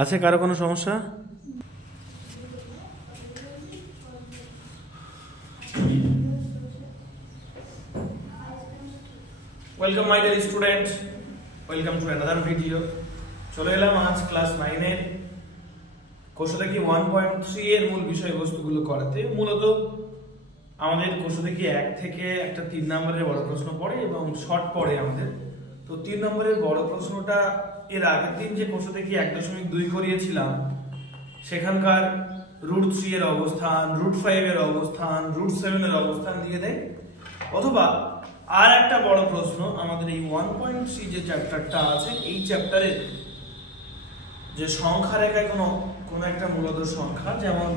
আছে কারো কোনো সমস্যা? Welcome my dear student, welcome to another video. চলে এলাম আজ ক্লাস 9 এর কোষাধ্যক্ষ 1.3 এর মূল বিষয়বস্তুগুলো করাতে। মূলত আমাদের কোষাধ্যক্ষ 1 থেকে একটা 3 নম্বরের বড় প্রশ্ন পড়ে এবং শর্ট পড়ে আমাদের। তো 3 নম্বরের বড় প্রশ্নটা এর আগের দিন যে কোষাধ্যক্ষ 1.2 করিয়েছিলাম সেখানকার √3 এর অবস্থান, √5 এর অবস্থান, √7 এর অবস্থান দিয়ে দেয়। অথবা আর একটা বড় প্রশ্ন আমাদের এই 1.3 যে চ্যাপ্টারটা আছে এই চ্যাপ্টারে যে সংখ্যা রেখায় কোনো একটা মূলত সংখ্যা, যেমন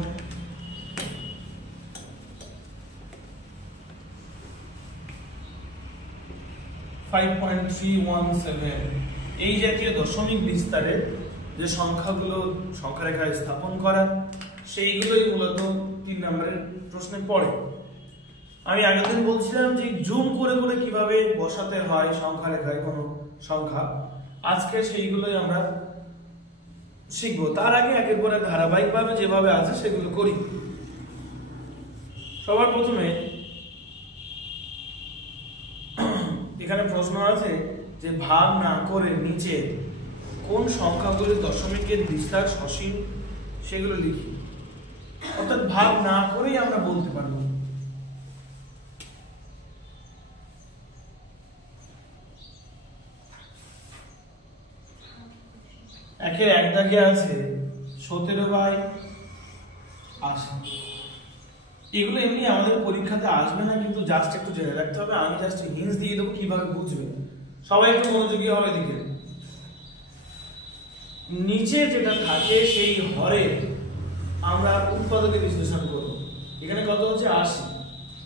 এই জাতীয় দশমিক বিস্তারের যে সংখ্যাগুলো সংখ্যা রেখায় স্থাপন করা, সেইগুলোই মূলত 3 নম্বরের প্রশ্নে পড়ে। আমি আগের দিন বলছিলাম যে জুম করে করে কিভাবে বসাতে হয় সংখ্যা রেখায় কোনো সংখ্যা, আজকে সেইগুলোই আমরা শিখবো। তার আগে একের পর এক ধারাবাহিকভাবে যেভাবে আছে সেগুলো করি। সবার প্রথমে এখানে প্রশ্ন আছে যে ভাগ না করে নিচে কোন সংখ্যাগুলির দশমিকের বিস্তার সসীম সেগুলো লিখি। অর্থাৎ ভাগ না করেই আমরা বলতে পারবো। একের এক দাগে আছে 17/80। এগুলো এমনি আমাদের পরীক্ষাতে আসবে না, কিন্তু জাস্ট একটু জেনে রাখতে হবে। আমি জাস্ট হিন্টস দিয়ে দেবো কিভাবে বুঝবে। সবাই একটু মনোযোগী হবে দিকে। নিচে যেটা থাকে সেই হরে আমরা উৎপাদকে বিশ্লেষণ করব। এখানে কত হচ্ছে 80,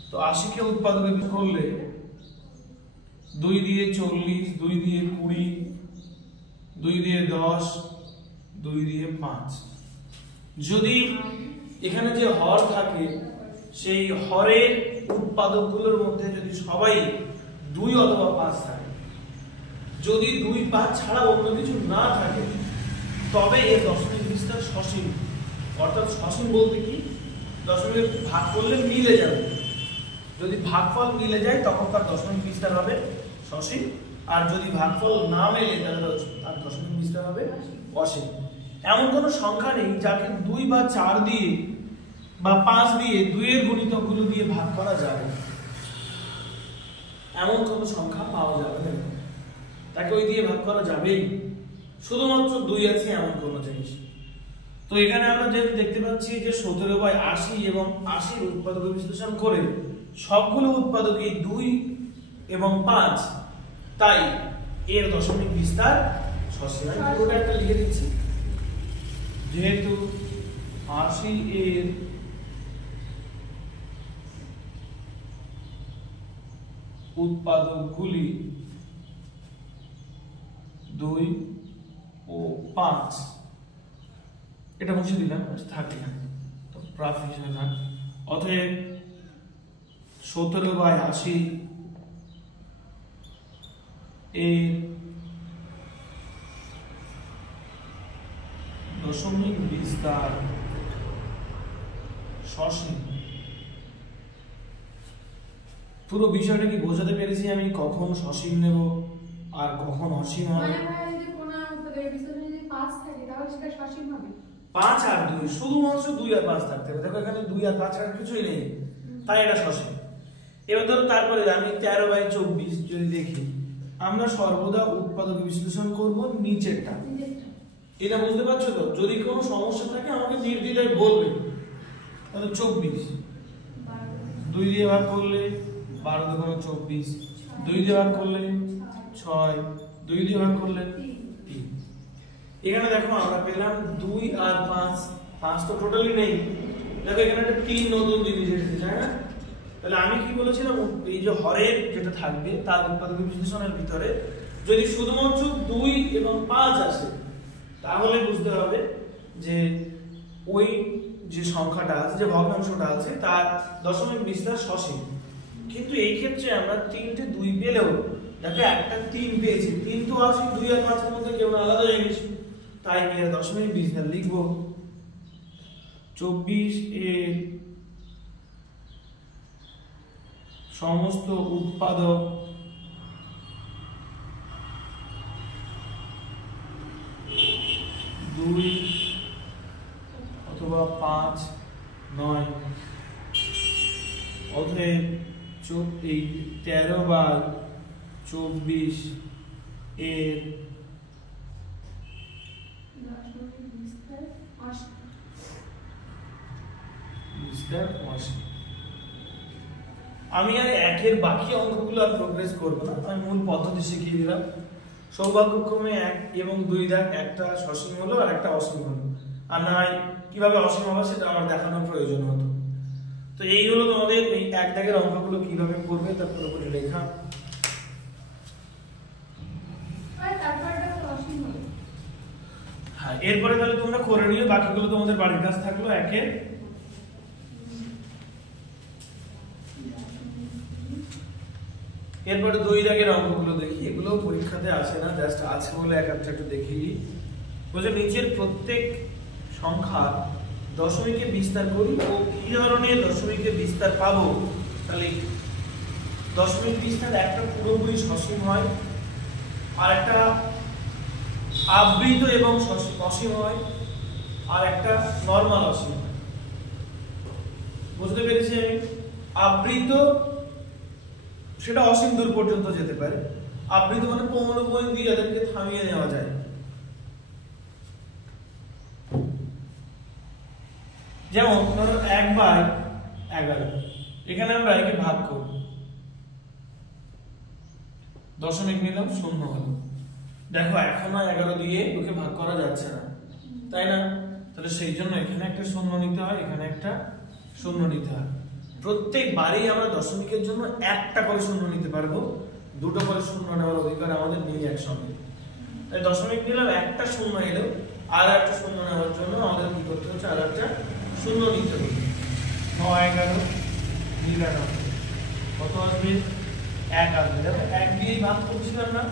তো 80 কে উৎপাদকে করলে 2 দিয়ে 40, 2 দিয়ে 20, 2 দিয়ে 10, 2 দিয়ে 5। যদি এখানে যে হর থাকে সেই হরের উৎপাদকগুলোর মধ্যে যদি সবাই 2 অথবা 5 থাকে, যদি 2, 5 ছাড়া অন্য কিছু না থাকে, তবে এর দশমিক বিস্তার সসীম। অর্থাৎ সসীম বলতে কি, দশমিক ভাগ করলে মিলে যাবে। যদি ভাগফল মিলে যায় তখন তার দশমিক বিস্তার হবে সসীম, আর যদি ভাগফল না মেলে তাহলে তার দশমিক বিস্তার হবে অসীম। এমন কোন সংখ্যা নেই যাকে 2 বা 4 দিয়ে বা 5 দিয়ে 2 এর গুণিতকগুলো দিয়ে ভাগ করা যাবে। এমন কোন সংখ্যা পাওয়া যাবে না, তাকে ওই দিয়ে ভাগ করা যাবেই। শুধুমাত্র 2 আছে এমন কোন জিনিস। তো এখানে আমরা যে দেখতে পাচ্ছি যে 17/80 এবং 80 উৎপাদক বিশ্লেষণ করে সবগুলো উৎপাদকই 2 এবং 5, তাই এর দশমিক বিস্তার সসীম। আমি পুরোটা একটা লিখে দিচ্ছি। যেহেতু 80 এর উৎপাদকগুলি 2 ও 5, এটা মুছে দিলাম, থাকে না তো প্রাফ হিসেবে থাক। অতএব 17/80 এর দশমিক বিস্তার সসীম। পুরো বিষয়টা কি বোঝাতে পেরেছি আমি? কখন সসীম নেব আর কখন অসীম হবে। 5 আর 2, শুধুমাত্র 2 আর 5 থাকতে হবে। দেখো এখানে 2 আর 5 আর কিছুই নেই, তাই এটা সসীম। এবার ধরো তারপরে আমি 13/24 যদি দেখি, আমরা সর্বদা উৎপাদক বিশ্লেষণ করব নিচেরটা। এটা বুঝতে পারছো তো? যদি কোনো সমস্যা থাকে আমাকে নির্দ্বিধায় বলবে। তাহলে 24 2 দিয়ে ভাগ করলে 12 × 24, 2 দিয়ে ভাগ করলে 6, 2 দিয়ে ভাগ করলে 3। এখানে দেখো আমরা পেলাম 2 আর 5 তো টোটালি নেই। দেখো এখানে একটা 3 নতুন জিনিস এসেছে, তাই না? তাহলে আমি কি বলেছিলাম, এই যে হরের যেটা থাকবে তার উৎপাদক বিশ্লেষণের ভিতরে যদি শুধুমাত্র 2 এবং 5 আসে, তাহলে বুঝতে হবে যে ওই যে সংখ্যাটা আছে, যে ভগ্নাংশটা আছে, তার দশমিক বিস্তার সসীম। কিন্তু এই ক্ষেত্রে আমরা 3টে 2 পেলেও দেখো একটা 3 পেয়েছি, 3 তো আছে 2 আর 5 এর মধ্যে কেউ আলাদা জিনিস। তাই এর দশমিক বিস্তার লিখব 24 এর সমস্ত উৎপাদক দুই অথবা 5, 9 অতএব 13/24 এর আমি আর একের বাকি অঙ্কগুলো আর প্রোগ্রেস করবো না, আমি মূল পদ্ধতি শিখিয়ে দিলাম। সৌভাগ্যক্রমে 1 এবং 2 দাগ একটা সসীম হলো আর একটা অসীম হলো, আর না কিভাবে অসীম হবে সেটা আমার দেখানোর প্রয়োজন হতো। তো এই হলো তোমাদের এই 1 দাগের অঙ্কগুলো কিভাবে করবে তার পুরোপুরি লেখা। হ্যাঁ, এরপরে তাহলে তোমরা করে নিও, বাকিগুলো তোমাদের বাড়ির কাজ থাকলো। একের এরপরে 2 দাগের অঙ্কগুলো দেখি, এগুলো পরীক্ষাতে আসে না, জাস্ট আছে বলে একটু দেখিয়ে দিই। বলছে নিচের প্রত্যেক সংখ্যা দশমিকে বিস্তার করি ও কি ধরনের দশমিকে বিস্তার পাবো। তাহলে দশমিক বিস্তার একটা পুরোপুরি সসীম হয়, আর একটা আবৃত এবং অসীম হয়, আর একটা নরমাল অসীম হয়। বুঝতে পেরেছি আমি? আবৃত সেটা অসীম দূর পর্যন্ত যেতে পারে, আবৃত মানে পৌনঃপুন্য দিয়ে যাদেরকে থামিয়ে নেওয়া যায়। যেমন ধরো 1/11, এখানে আমরা একে ভাগ করব, দশমিক নিলাম, 0 হলো। দেখো এখন 11 দিয়ে ওকে ভাগ করা যাচ্ছে না, তাই না? তাহলে সেই জন্য এখানে একটা 0 নিতে হয়, এখানে একটা 0 নিতে হয়। প্রত্যেকবারই আমরা দশমিকের জন্য একটা করে 0 নিতে পারবো, দুটো করে 0 নেওয়ার অধিকার আমাদের নেই একসঙ্গে। তাই দশমিক নিলাম, একটা 0 এলো, আর একটা 0 নেওয়ার জন্য আমাদের কি করতে হচ্ছে, আর একটা 0 নিতে হবে। 9, 11, 99, কত আসবে? 1 আসবে। দেখো 1 দিয়েই ভাগ করছিলাম না,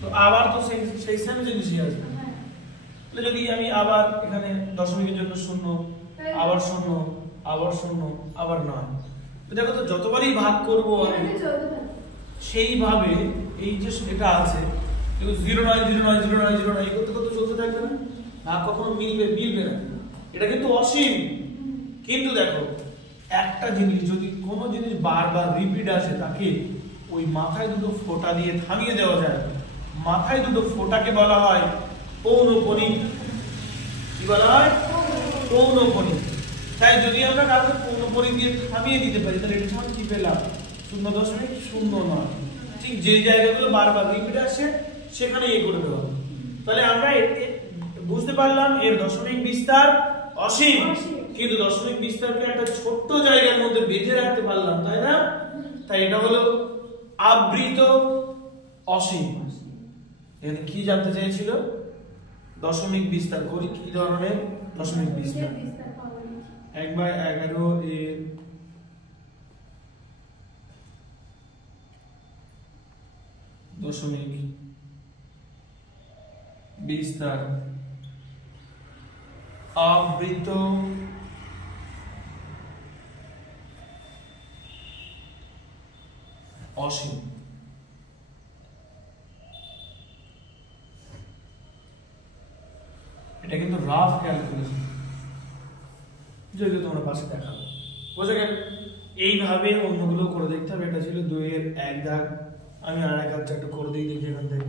তো আবার তো সেই সেম জিনিসই আসবে। তাহলে যদি আমি আবার এখানে দশমিকের জন্য 0, আবার 0, আবার 0, আবার 9, তো দেখো তো যতবারই ভাগ করব আমি সেইভাবে এই যে এটা আছে 09, 09, 09, 09 এই করতে করতে চলতে থাকবে না, ভাগ কখনো মিলবে না। এটা কিন্তু অসীম। কিন্তু দেখো একটা জিনিস, যদি কোনো জিনিস বারবার রিপিট আসে তাকে ওই মাথায় দুটো ফোঁটা দিয়ে থামিয়ে দেওয়া যায়। মাথায় দুটো ফোঁটাকে বলা হয় পৌনঃপুনিক। কি বলা হয়? পৌনঃপুনিক। তাই যদি আমরা কাউকে পৌনঃপুনিক দিয়ে থামিয়ে দিতে পারি, তাহলে এটা কি পেলাম? 0.09। ঠিক যে জায়গাগুলো বারবার রিপিট আসে সেখানে এই করে দেওয়া। তাহলে আমরা বুঝতে পারলাম এর দশমিক বিস্তার অসীম, কিন্তু দশমিক বিস্তারকে একটা ছোট্ট জায়গার মধ্যে বেঁধে রাখতে পারলাম, তাই না? তাই এটা হলো আবৃত অসীম। এখানে কি জানতে চাইছিল? দশমিক বিস্তার করি কি ধরনের দশমিক বিস্তার। 1/11 এর দশমিক বিস্তার আবৃত অসীম। এটা কিন্তু রাফ ক্যালকুলেশন, যদি তোমরা পাশে দেখাবো, বোঝা গেল? এইভাবে অন্যগুলো করে দেখতে হবে। এটা ছিল 2 এর 1 দাগ। আমি আর এক হাতটা একটু করে দিই, দেখি এখান থেকে।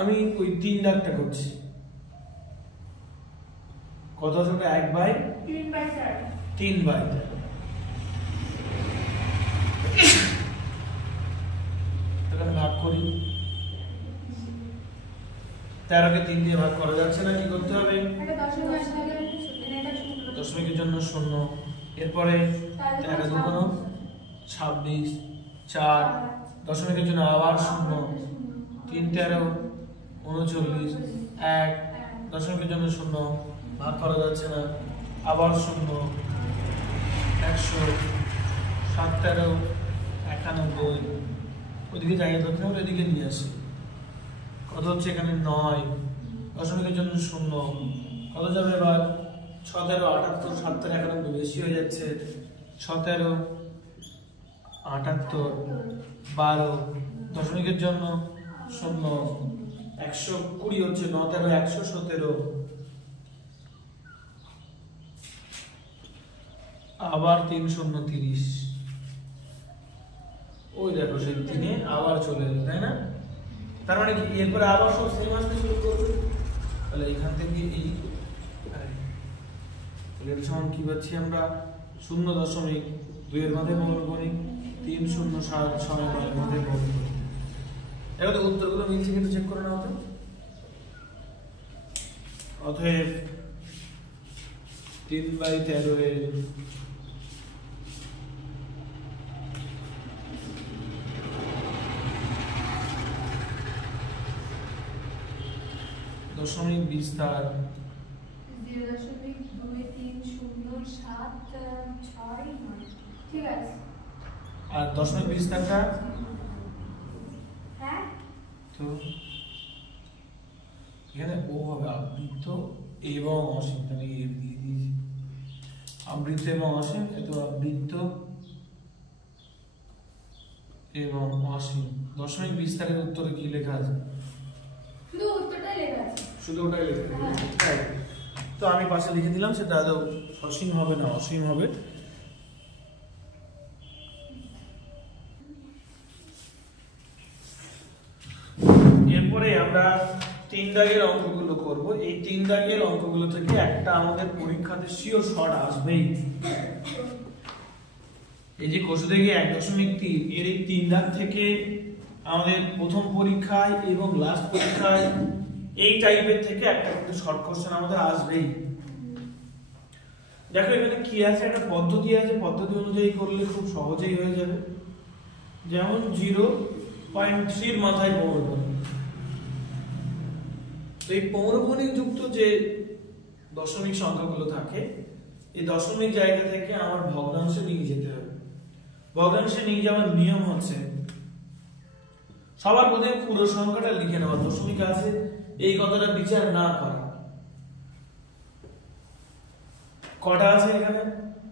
আমি ওই 3 দাগটা করছি। কত আছে ওটা? 1/3/4। এখানে ভাগ করি, 13 কে 3 দিয়ে ভাগ করা যাচ্ছে না, কি করতে হবে? দশমিকের জন্য 0, এরপরে 13 2 26, 4 দশমিকের জন্য আবার 0, 3 13 39, 1 দশমিকের জন্য 0 ভাগ করা যাচ্ছে না, আবার 0, 100, 7 13 91। ওইদিকে জায়গা ধরতে হবে, এদিকে নিয়ে আসি। কত হচ্ছে এখানে 9, দশমিকের জন্য 0, কত যাবে এবার 17, 78, 70, 91 বেশি হয়ে যাচ্ছে, 17, 78, 12, দশমিকের জন্য 0, 120 হচ্ছে 9, 13, 117, আবার 3, 0, 30, ওই দেখো সেই 3-এ আবার চলে এলো, তাই না? তার মানে কি এরপরে আবার সব সেম আসতে শুরু করবে। তাহলে এখান থেকে এই এর সমান কি পাচ্ছি আমরা 0.2 এর মধ্যে পৌনঃপুনিক, 3076 এর মধ্যে পৌনঃপুনিক। এবার তো উত্তরগুলো মিলছে কিন্তু চেক করে নাও তো। অতএব 3/13 এর দশমিক বিস্তার 0.230769, ঠিক আছে। আর দশমিক বিস্তারটা হ্যাঁ, তো এখানে ও হবে আবৃত্ত এবং অসীম, আমি এর দিয়ে দিয়েছি আবৃত্ত এবং অসীম, এত আবৃত্ত এবং অসীম। দশমিক বিস্তারের উত্তরে কি লেখা আছে? শুধু উত্তরটাই লেখা আছে, শুধু ওটাই লেখা আছে, তাই তো আমি পাশে লিখে দিলাম, সেটা আদৌ সসীম হবে না অসীম হবে। এরপরে আমরা 3 দাগের অঙ্কগুলো করব। এই 3 দাগের অঙ্কগুলো থেকে একটা আমাদের পরীক্ষাতে শিওর শর্ট আসবেই। এই যে কোষ থেকে 1.3 এর এই 3 দাগ থেকে আমাদের প্রথম পরীক্ষায় এবং লাস্ট পরীক্ষায় এই টাইপের থেকে একটা কিন্তু শর্ট কোশ্চেন আমাদের আসবেই। দেখো এখানে কি আছে, একটা পদ্ধতি আছে, পদ্ধতি অনুযায়ী করলে খুব সহজেই হয়ে যাবে। যেমন 0.3 এর মাথায় পৌনঃপুনিক, তো এই পৌনঃপুনিক যুক্ত যে দশমিক সংখ্যাগুলো থাকে, এই দশমিক জায়গা থেকে আমার ভগ্নাংশে নিয়ে যেতে হবে। ভগ্নাংশে নিয়ে যাওয়ার নিয়ম হচ্ছে সবার প্রথমে পুরো সংখ্যাটা লিখে নেওয়া, দশমিক আছে এই কথাটা বিচার না করা। কটা আছে এখানে,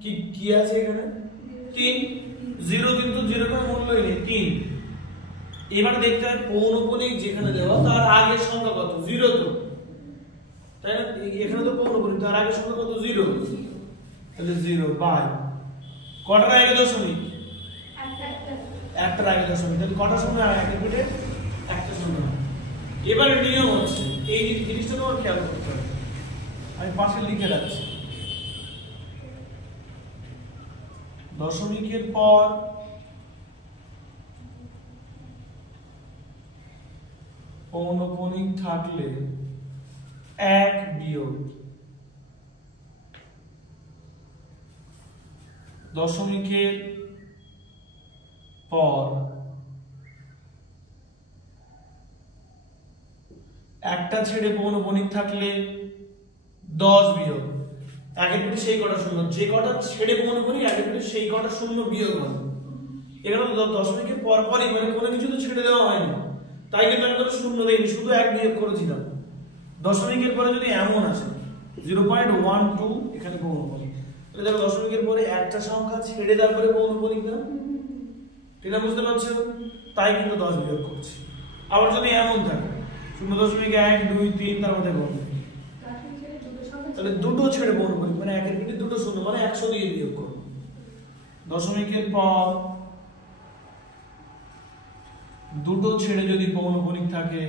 কি কি আছে এখানে? 3, 0 কিন্তু 0 কোনো মূল্যই নেই, 3। এবার দেখতে হবে পৌনঃপুনিক যেখানে দেওয়া তার আগের সংখ্যা কত, 0 তো, তাই না? এখানে তো পৌনঃপুনিক, তার আগের সংখ্যা কত, 0, তাহলে 0 বাই কটার আগে দশমিক, একটার আগে দশমিক, তাহলে কটা শূন্য একের পিঠে একটা শূন্য। এবারে নিয়ম হচ্ছে এই জিনিসটা তোমার খেয়াল করতে হবে, আমি পাশে লিখে রাখছি। দশমিকের পর পৌনঃপুনিক থাকলে 1 বিয়োগ দশমিকের পর একটা ছেড়ে পৌনঃপুনিক থাকলে 10 বিয়োগ একের পিঠে সেই কটা শূন্য, যে কটা ছেড়ে পৌনঃপুনিক একের পিঠে সেই কটা শূন্য বিয়োগ হবে। এখানে তো দশমিকের পর পরই মানে কোনো কিছু তো ছেড়ে দেওয়া হয়নি, তাই কিন্তু আমি কোনো শূন্য দেইনি, শুধু 1 বিয়োগ করেছিলাম। দশমিকের পরে যদি এমন আসে 0.12 এখানে পৌনঃপুনিক, তাহলে দেখো দশমিকের পরে একটা সংখ্যা ছেড়ে তারপরে পৌনঃপুনিক না, ঠিক না? বুঝতে পারছো? তাই কিন্তু 10 বিয়োগ করছি। আবার যদি এমন থাকে 0.1 2 3 তার মধ্যে পৌনঃপুনিক, তাহলে দুটো ছেড়ে পৌনঃপুনিক মানে একের পিঠে দুটো শূন্য মানে 100 দিয়ে বিয়োগ করব। দশমিকের পর দুটো ছেড়ে যদি পৌনঃপুনিক থাকে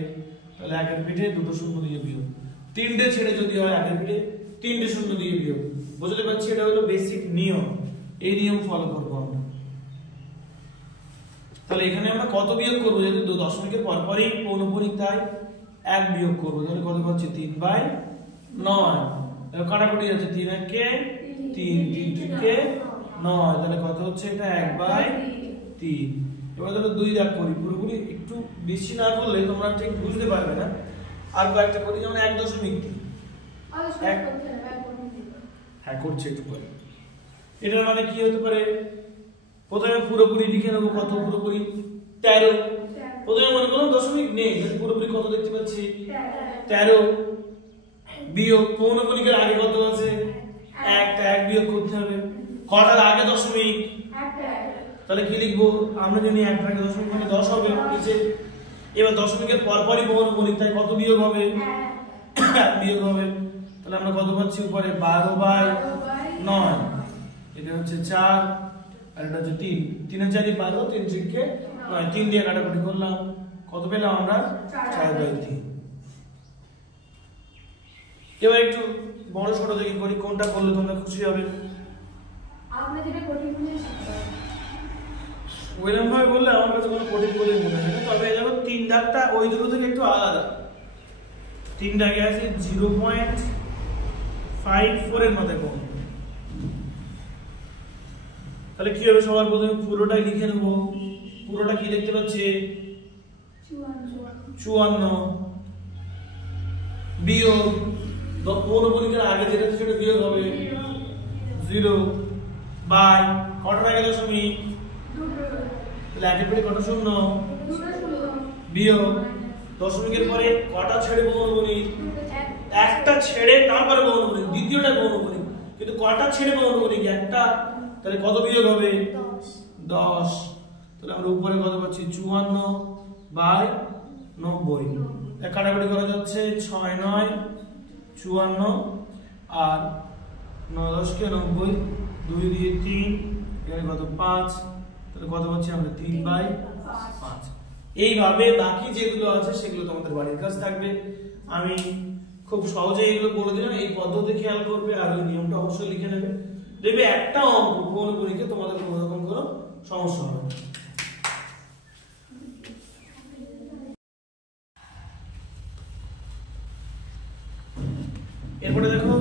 তাহলে একের পিঠে দুটো শূন্য দিয়ে বিয়োগ, তিনটে ছেড়ে যদি হয় একের পিঠে তিনটে শূন্য দিয়ে বিয়োগ। বুঝতে পারছি? এটা হলো বেসিক নিয়ম, এই নিয়ম ফলো করব আমরা। তাহলে এখানে আমরা কত বিয়োগ করব, যেহেতু দশমিকের পরপরই পৌনঃপুনিক তাই 1 বিয়োগ করব। তাহলে কত পাচ্ছি 3/9, তাহলে কাটাকুটি যাচ্ছে 3 একে 3 3 থেকে 9, তাহলে কত হচ্ছে এটা 1/3। এবার ধরো 2 দাগ করি, পুরোপুরি একটু বেশি না করলে তোমরা ঠিক বুঝতে পারবে না। আর কয়েকটা করি, যেমন 1.3 হ্যাঁ করছে একটু পরে। এটার মানে কি হতে পারে, প্রথমে পুরোপুরি লিখে নেবো, কত পুরোপুরি 13। প্রথমে মনে করো দশমিক নেই, পুরোপুরি কত দেখতে পাচ্ছি 13 বিয়োগ পৌনকণিকের আগে কত আছে 1 1 বিয়োগ করতে হবে কটার আগে দশমিক তাহলে কি লিখবো আমরা জানি 1 এর আগে দশমিক মানে 10 হবে নিচে এবার দশমিকের পরপরই পৌনকণিক তাই কত বিয়োগ হবে 1 বিয়োগ হবে তাহলে আমরা কত পাচ্ছি উপরে 12/9 এটা হচ্ছে 4 আর এটা হচ্ছে 3 3 এর 4 12 3 3 কে 9 3 দিয়ে কাটাকুটি করলাম কত পেলাম আমরা 4/3 এবার একটু বড় ছোট দেখি করি কোনটা করলে তোমরা খুশি হবে আপনি যেটা কঠিন মনে শিখতে ওইরকম ভাবে বললে আমার কাছে কোনো কঠিন বলে মনে হয় না তবে দেখো 3 দাগটা ওই দুটো থেকে একটু আলাদা 3 দাগে আছে 0.54 এর মধ্যে কম তাহলে কি হবে সবার প্রথমে পুরোটাই লিখে নেব পুরোটা কি দেখতে পাচ্ছি 54 বিয়োগ পৌনকণিকের আগে যেটা সেটা বিয়োগ হবে 0 বাই কটার আগে দশমিক তাহলে একের পরে কত শূন্য বিয়োগ দশমিকের পরে কটা ছেড়ে পৌনকণিক একটা ছেড়ে তারপরে পৌনকণিক দ্বিতীয়টা পৌনকণিক কিন্তু কটা ছেড়ে পৌনকণিক একটা তাহলে কত বিয়োগ হবে 10 তাহলে আমরা উপরে কত পাচ্ছি 54/90 এক কাটাকুটি করা যাচ্ছে 6 9 54 আর 9 10 কে 90 2 দিয়ে 3 এখানে কত 5 তাহলে কত পাচ্ছি আমরা 3/5 এইভাবে বাকি যেগুলো আছে সেগুলো তোমাদের বাড়ির কাজ থাকবে আমি খুব সহজে এগুলো বলে দিলাম এই পদ্ধতি খেয়াল করবে আর ওই নিয়মটা অবশ্যই লিখে নেবে দেখবে একটা অঙ্ক পৌনকণিকে তোমাদের কোনো রকম কোনো সমস্যা হবে না এরপরে দেখো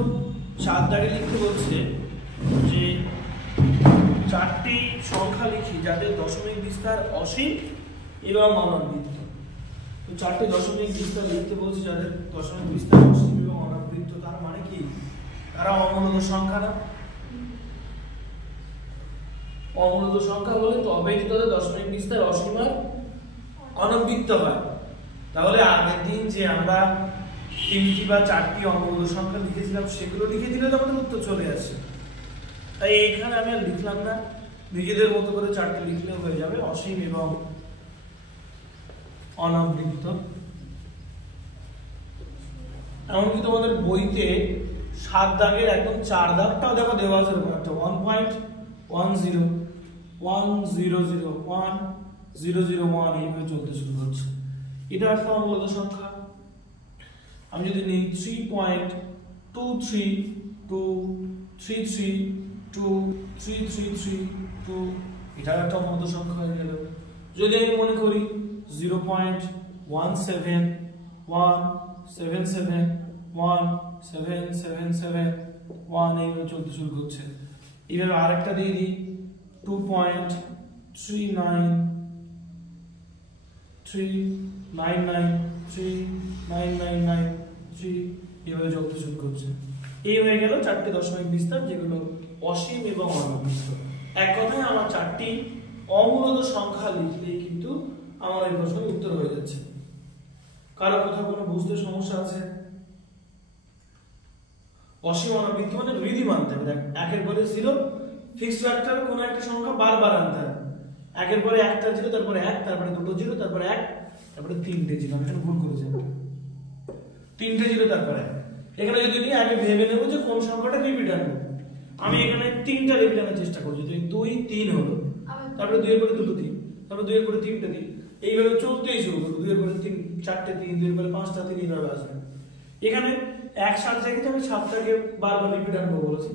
4 দাগে লিখতে বলছে যে 4টি সংখ্যা লিখি যাদের দশমিক বিস্তার অসীম এবং অনবৃত্ত তো 4টি দশমিক বিস্তার লিখতে বলছে যাদের দশমিক বিস্তার অসীম এবং অনবৃত্ত তার মানে কি তারা অমূলত সংখ্যা না অমূলত সংখ্যা হলে তবেই তাদের দশমিক বিস্তার অসীম আর অনবৃত্ত হয় তাহলে আগের দিন যে আমরা 3টি বা 4টি অমূলত সংখ্যা লিখেছিলাম সেগুলো লিখে দিলে তো আমাদের উত্তর চলে আসে তাই এখানে আমি আর লিখলাম না নিজেদের মতো করে 4টি লিখলে হয়ে যাবে অসীম এবং অনবৃত্ত এমনকি তোমাদের বইতে 7 দাগের একদম 4 দাগটাও দেখো দেওয়া আছে একটা 1.1001001001 এইভাবে চলতে শুরু করছে এটা একটা অমূলত সংখ্যা আমি যদি নিই 3.2323332 এটা একটা অমূলত সংখ্যা হয়ে গেল যদি আমি মনে করি 0.171771777 এইভাবে চলতে শুরু করছে এইভাবে আরেকটা দিয়ে দিই 2.393993999 এইভাবে চলতে শুরু করছে এই হয়ে গেল 4টি দশমিক বিস্তার যেগুলো অসীম এবং অনবৃত্ত এক কথায় আমার 4টি অমূলত সংখ্যা লিখলেই কিন্তু আমার এই প্রশ্নের উত্তর হয়ে যাচ্ছে কারো কোথাও কোনো বুঝতে সমস্যা আছে অসীম অনবৃত্ত মানে রীতি মানতে হবে দেখ একের পরে 0 ফিক্সড রাখতে হবে কোনো একটা সংখ্যা বারবার আনতে হবে একের পরে একটা 0 তারপরে 1 তারপরে দুটো 0 তারপরে 1 তারপরে 3টে 0 আমি এখানে ভুল করেছি 3টে 0 তারপরে এখানে যদি নিয়ে আগে ভেবে নেব যে কোন সংখ্যাটা রিপিট আনবো আমি এখানে 3টা রিপিট আনার চেষ্টা করছি তো 2 3 হলো তারপরে 2 এর পরে দুটো 3 তারপরে 2 এর পরে 3টে 3 এইভাবে চলতেই শুরু করব 2 এর পরে 3 4টে 3 2 এর পরে 5টা 3 এইভাবে আসবে এখানে 1 7 থেকে আমি 7টাকে বারবার রিপিট আনবো বলেছি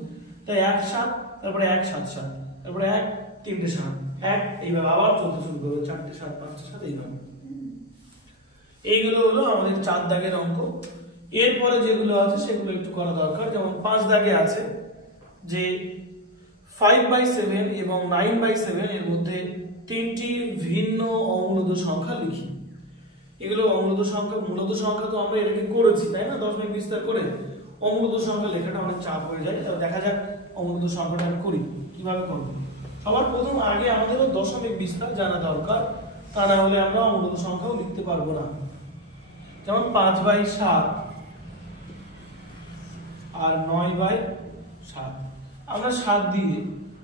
তাই 1 7 তারপরে 1 7 7 তারপরে 1 3টে 7 1 এইভাবে আবার চলতে শুরু করবে 4টে 7 5টে 7 এইভাবে এইগুলো হলো আমাদের 4 দাগের অঙ্ক এরপরে যেগুলো আছে সেগুলো একটু করা দরকার যেমন 5 দাগে আছে যে 5/7 এবং 9/7 এর মধ্যে 3টি ভিন্ন অমূলত সংখ্যা লিখি এগুলো অমূলত সংখ্যা মূলত সংখ্যা তো আমরা এটাকে করেছি তাই না দশমিক বিস্তার করে অমূলত সংখ্যা লেখাটা অনেক চাপ হয়ে যায় তাহলে দেখা যাক অমূলত সংখ্যাটা আমি করি কিভাবে করব সবার প্রথম আগে আমাদেরও দশমিক বিস্তার জানা দরকার তা না হলে আমরা অমূলত সংখ্যাও লিখতে পারবো না যেমন 5/7 আর 9/7। আমরা 7 দিয়ে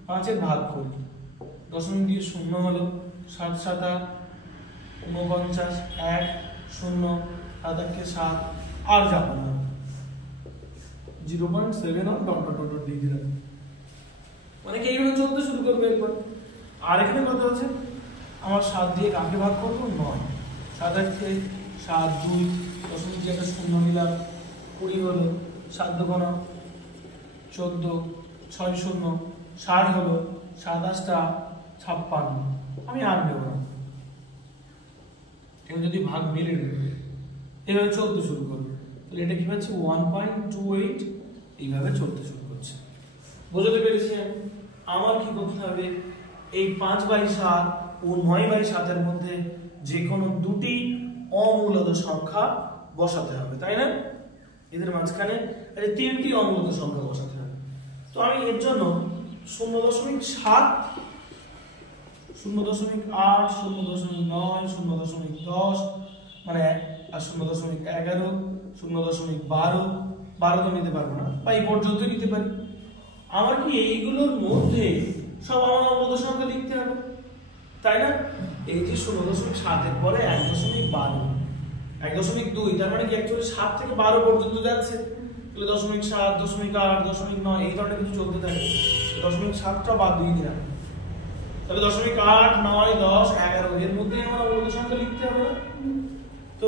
5 ভাগ করি, দশমিক দিয়ে 0 হলো, 7 7 49, 1 0 7 8 7 আর যাবো না, 0.7 আর ডট ডট ডট দিয়ে দিলাম, মানে কি এইভাবে চলতে শুরু করবে একবার। আর এখানে কত আছে, আমার 7 দিয়ে কাকে ভাগ করবো, 9, 7 8 7 2 দশমিক দিয়ে একটা 0 নিলাম, 20 হলো, 7 2 14 6 0 60 হলো, 7 8 56। আমি আর নেব না, কেউ যদি ভাগ মিলে নেবে এইভাবে চলতে শুরু করবে, তাহলে এটা কি পাচ্ছি 1.28, এইভাবে চলতে শুরু করছে। বুঝতে পেরেছি? আমার কি করতে হবে, এই 5/7 ও 9/7 এর মধ্যে যে কোনো দুটি অমূলত সংখ্যা বসাতে হবে, তাই না? এদের মাঝখানে তিনটি অমূলত সংখ্যা বসাতে হবে। তো আমি এর জন্য 0.7 0.8 0.9 0.10 মানে আর 0.11 0.12 12 তো নিতে পারবো না, বা এই পর্যন্ত নিতে পারি। আমার কি এইগুলোর মধ্যে সব আমার অমূলত সংখ্যা লিখতে হবে, তাই না? এই যে 0.7 এর পরে 1.12 1.2, তার মানে কি অ্যাকচুয়ালি 7 থেকে 12 পর্যন্ত যাচ্ছে, তাহলে 0.7 0.8 0.9 এই ধরনের কিছু চলতে থাকে। 0.7টা বাদ দিয়ে দিলাম, তাহলে 0.8 9 10 11 এর মধ্যে আমার অমূলত সংখ্যা লিখতে হবে না? তো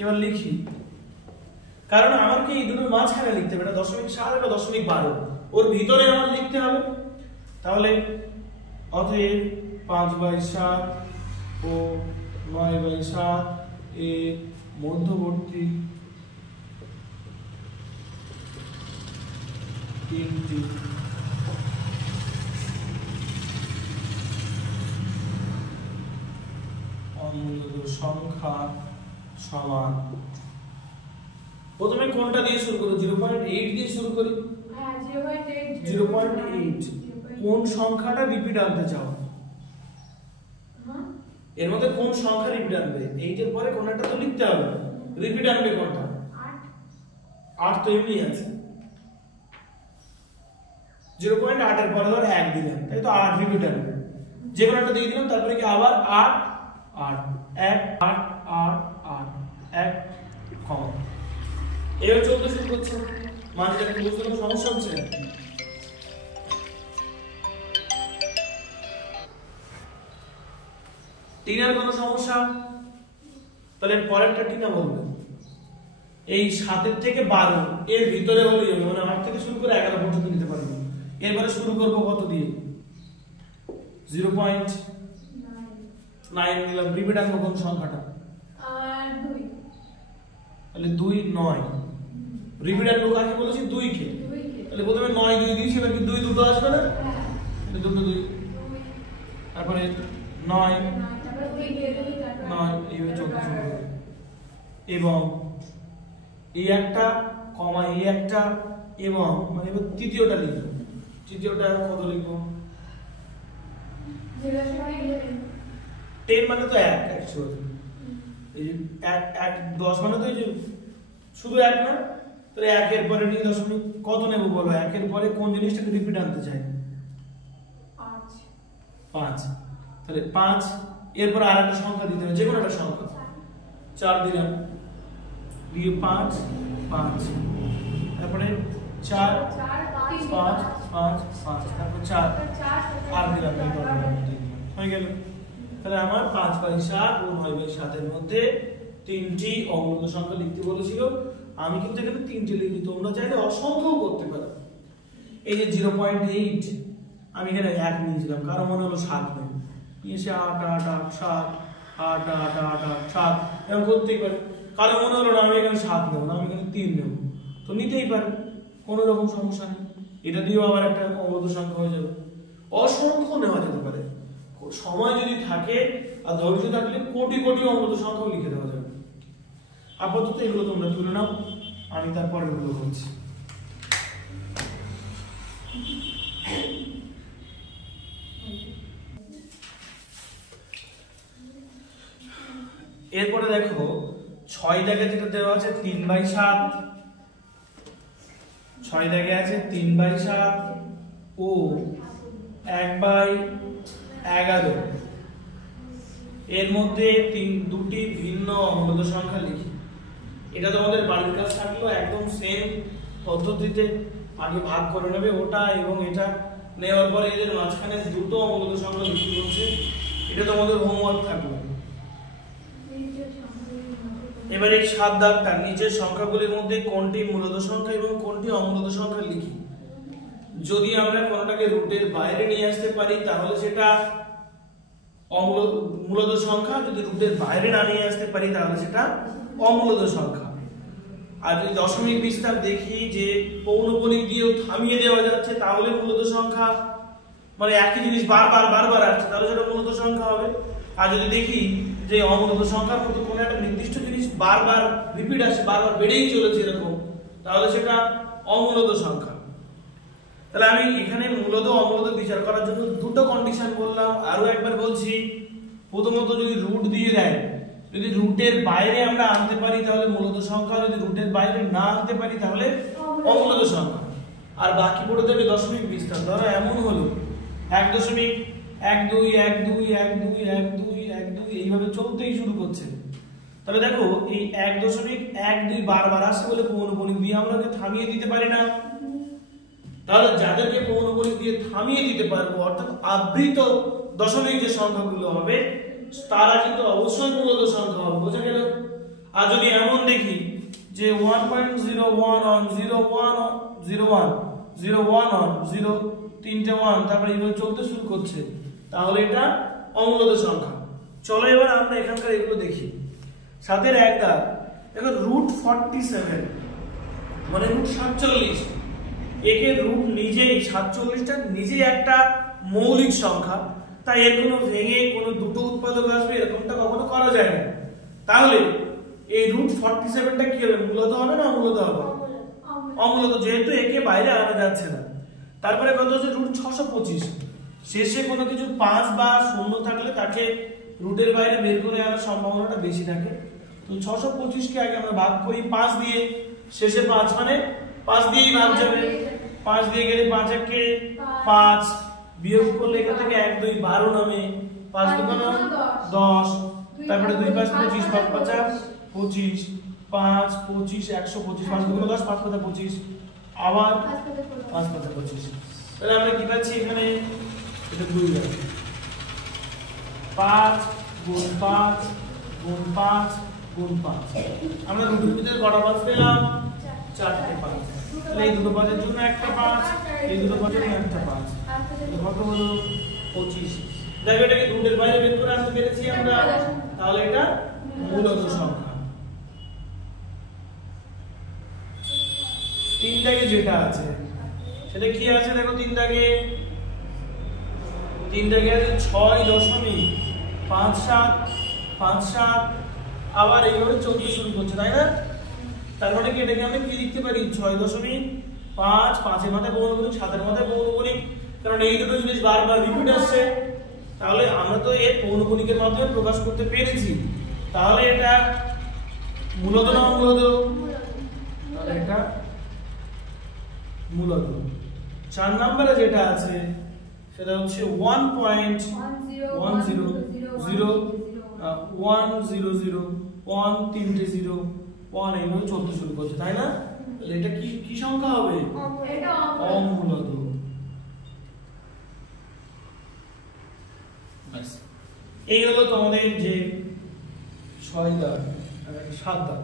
এবার লিখি, কারণ আমার কি এই দুটোর মাঝখানে লিখতে হবে, এটা 0.7 এটা 0.12, ওর ভিতরে আমার লিখতে হবে। তাহলে অতএব 5/7 ও 9/7 এর মধ্যবর্তী তিনটি অমূলত সংখ্যা সমান। প্রথমে কোনটা দিয়ে শুরু করি, 0.8 দিয়ে শুরু করি। হ্যাঁ 0.8 0.8 কোন সংখ্যাটা রিপিট আনতে চাও, এর মধ্যে কোন সংখ্যা রিপিট আনবে, 8 এর পরে কোনটা তো লিখতে হবে, রিপিট আনবে কোনটা, 8 তো এমনি আছে। 0.8 এর পরে ধর 1 দিলাম, তাই তো 8 রিপিট আনবে, যে কোনো একটা দিয়ে দিলাম, তারপরে কি আবার 8 8 1 8 8 8 1 কমা, এভাবে চলতে শুরু করছে। মানটা কি বুঝতে কোনো সমস্যা হচ্ছে? টিনার কোনো সমস্যা? তাহলে পরেরটা টিনা বলবে। এই 7 থেকে 12 এর ভিতরে হলেই হবে, মানে 8 থেকে শুরু করে 11 পর্যন্ত নিতে পারবো। এরপরে শুরু করবো কত দিয়ে, 0.9 নিলাম, রিপিট আনবো কোন সংখ্যাটা, 2 তাহলে 2 9, রিপিট আনবো কাকে বলেছি, 2 কে, তাহলে প্রথমে 9 2 দিয়েছি, এবার কি 2 দুটো আসবে না, তাহলে দুটো 2, তারপরে 9 তারপর 2 দিয়ে 2 9 এইভাবে চলতে শুরু করবে। এবং এই একটা কমা এই একটা, এবং মানে এবার তৃতীয়টা লিখবো, তৃতীয়টা কত লিখবো, 10 মানে তো 1 অ্যাকচুয়ালি, এই যে 1 10 মানে তো এই যে শুধু 1 না, তাহলে 1 এর পরে নিয়ে দশমিক কত নেব বলো, 1 এর পরে কোন জিনিসটাকে রিপিট আনতে চাই, 5, তাহলে 5 এরপর আর একটা সংখ্যা দিতে হবে, যে কোনো একটা সংখ্যা, 4 দিলাম, দিয়ে 5 5, তারপরে 4 5 5 5, তারপর 4 আর দিলাম, হয়ে গেল। তাহলে আমার 5/7 ও 9/7 এর মধ্যে তিনটি অমূলত সংখ্যা লিখতে বলেছিল, আমি কিন্তু এখানে তিনটে লিখি, তোমরা চাইলে অসংখ্য করতে পারো। এই যে 0.8 আমি এখানে 1 নিয়েছিলাম, কারো মনে হলো 7 নেব, নিয়েছে 8 8 8 7 8 8 8 8 7, এরকম করতেই পারে। কারো মনে হলো না আমি এখানে 7 নেব না, আমি এখানে 3 নেব, তো নিতেই পারে, কোনো রকম সমস্যা নেই। এটা দিয়েও আবার একটা অমূলত সংখ্যা হয়ে যাবে, অসংখ্য নেওয়া যেতে পারে। সময় যদি থাকে আর ধৈর্য থাকলে কোটি কোটি অমূলত সংখ্যাও লিখে দেওয়া যাবে। আপাতত এগুলো তোমরা তুলে নাও, আমি তারপরে এগুলো বলছি। এরপরে দেখো 6 দাগে যেটা দেওয়া আছে 3/7, 6 দাগে আছে 3/7 ও 1/11। এর মধ্যে দুটি ভিন্ন অমূলত সংখ্যা লিখি। এটা তোমাদের বাড়ির কাজ থাকলো, একদম সেম পদ্ধতিতে আগে ভাগ করে নেবে ওটা এবং এটা নেওয়ার পরে এদের মাঝখানে দুটো অমূলত সংখ্যা লিখতে বলছে, এটা তোমাদের হোমওয়ার্ক থাকলো। এবার এই 7 দাগটা নিচের সংখ্যাগুলির মধ্যে কোনটি মূলত সংখ্যা এবং কোনটি অমূলত সংখ্যা লিখি। যদি আমরা কোনটাকে রুটের বাইরে নিয়ে আসতে পারি তাহলে সেটা মূলত সংখ্যা, যদি রুটের বাইরে না নিয়ে আসতে পারি তাহলে সেটা অমূলত সংখ্যা। আর যদি দশমিক বিস্তার দেখি যে পৌনঃপুনিক দিয়েও থামিয়ে দেওয়া যাচ্ছে তাহলে মূলত সংখ্যা, মানে একই জিনিস বারবার আসছে তাহলে সেটা মূলত সংখ্যা হবে। আর যদি দেখি যে অমূলত সংখ্যার মধ্যে কোনো একটা নির্দিষ্ট জিনিস বারবার রিপিট আসছে, বারবার বেড়েই চলেছে এরকম, তাহলে সেটা অমূলত সংখ্যা। তাহলে আমি এখানে মূলত অমূলত বিচার করার জন্য দুটো কন্ডিশন বললাম, আরো একবার বলছি। প্রথমত যদি রুট দিয়ে দেয়, যদি রুটের বাইরে আমরা আনতে পারি তাহলে মূলত সংখ্যা, যদি রুটের বাইরে না আনতে পারি তাহলে অমূলত সংখ্যা। আর বাকি পড়ে দেবে দশমিক বিস্তার। ধরো এমন হলো 1.12 এইভাবে চলতেই শুরু করছে, তাহলে দেখো এই 1.12 বারবার আসছে বলে পৌনঃপুনিক দিয়ে আমরা থামিয়ে দিতে পারি না। তাহলে যাদেরকে পৌনঃপুনিক দিয়ে থামিয়ে দিতে পারবো, অর্থাৎ আবৃত দশমিক যে সংখ্যাগুলো হবে তারা কিন্তু অবশ্যই মূলত সংখ্যা হবে, বোঝা গেল। আর যদি এমন দেখি যে 1.01 তিনটে 1 তারপরে এইভাবে চলতে শুরু করছে, তাহলে এটা অমূলত সংখ্যা। চলো এবার আমরা এখানকার এগুলো দেখি। 7 এর 1 দাগ, দেখো √47 মানে √47, একে রুট নিজেই 47টা নিজেই একটা মৌলিক সংখ্যা, তাই এর কোনো ভেঙে কোনো দুটো উৎপাদক আসবে এরকমটা কখনো করা যায় না। তাহলে এই √47টা কি হবে, মূলত হবে না অমূলত হবে? অমূলত, যেহেতু একে বাইরে আনা যাচ্ছে না। তারপরে কত হচ্ছে √625, শেষে কোনো কিছু 5 বা 0 থাকলে তাকে রুটের বাইরে বের করে আনার সম্ভাবনাটা বেশি থাকে। তো 625 কে আগে আমরা ভাগ করি 5 দিয়ে, শেষে 5 মানে 5 দিয়েই ভাগ যাবে, 5 দিয়ে গেলে 5 একে 5, বিয়োগ করলে এখান থেকে 1 2 12 নামে, 5 2 10, তারপরে 2 5 25, 5 5 25, 5 25 125, 5 2 10, 5 5 25, আবার 5 5 25। তাহলে আমরা কি পাচ্ছি এখানে, এটা 2 হবে, 5 গুণ 5 গুণ 5 গুণ 5। আমরা রুটের ভিতরে কটা 5 পেলাম? 4টে 5। তাহলে এই দুটো 5 এর জন্য একটা 5, এই দুটো 5 এর জন্য একটা 5, কত হলো 25। দেখো এটা কি রুটের বাইরে বের করে আনতে পেরেছি আমরা, তাহলে এটা মূলত সংখ্যা। 3 দাগে যেটা আছে সেটা কি আছে দেখো, 3 দাগে আছে 6.5757, আবার এইভাবে চলতে শুরু করছে, তাই না? তার মানে কি এটাকে আমরা কি লিখতে পারি, 6.5, 5 এর মাথায় পৌনঃপুনিক, 7 এর মাথায় পৌনঃপুনিক, কারণ এই দুটো জিনিস বারবার রিপিট আসছে। তাহলে আমরা তো এর পৌনঃপুনিকের মাধ্যমে প্রকাশ করতে পেরেছি, তাহলে এটা মূলত না অমূলত? তাহলে এটা মূলত। 4 নম্বরে যেটা আছে সেটা হচ্ছে 1.100 তিনটে 0 1 এইভাবে চলতে শুরু করছে, তাই না? তাহলে এটা কি সংখ্যা হবে? অমূলত। এই হলো তোমাদের যে 6 দাগ 7 দাগ।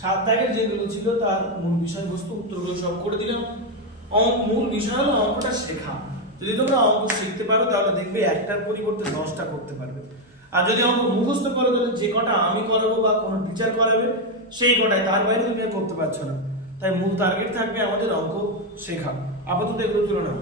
7 দাগের যেগুলো ছিল তার মূল বিষয়বস্তু উত্তরগুলো সব করে দিলাম। মূল বিষয় হলো অঙ্কটা শেখা। যদি তোমরা অঙ্ক শিখতে পারো তাহলে দেখবে একটার পরিবর্তে 10টা করতে পারবে। আর যদি অঙ্ক মুখস্থ করো তাহলে যে কটা আমি করাবো বা কোনো টিচার করাবে সেই কটাই, তার বাইরে তুমি করতে পারছো না। তাই মূল টার্গেট থাকবে আমাদের অঙ্ক শেখা। আপাতত এগুলো ছিল না।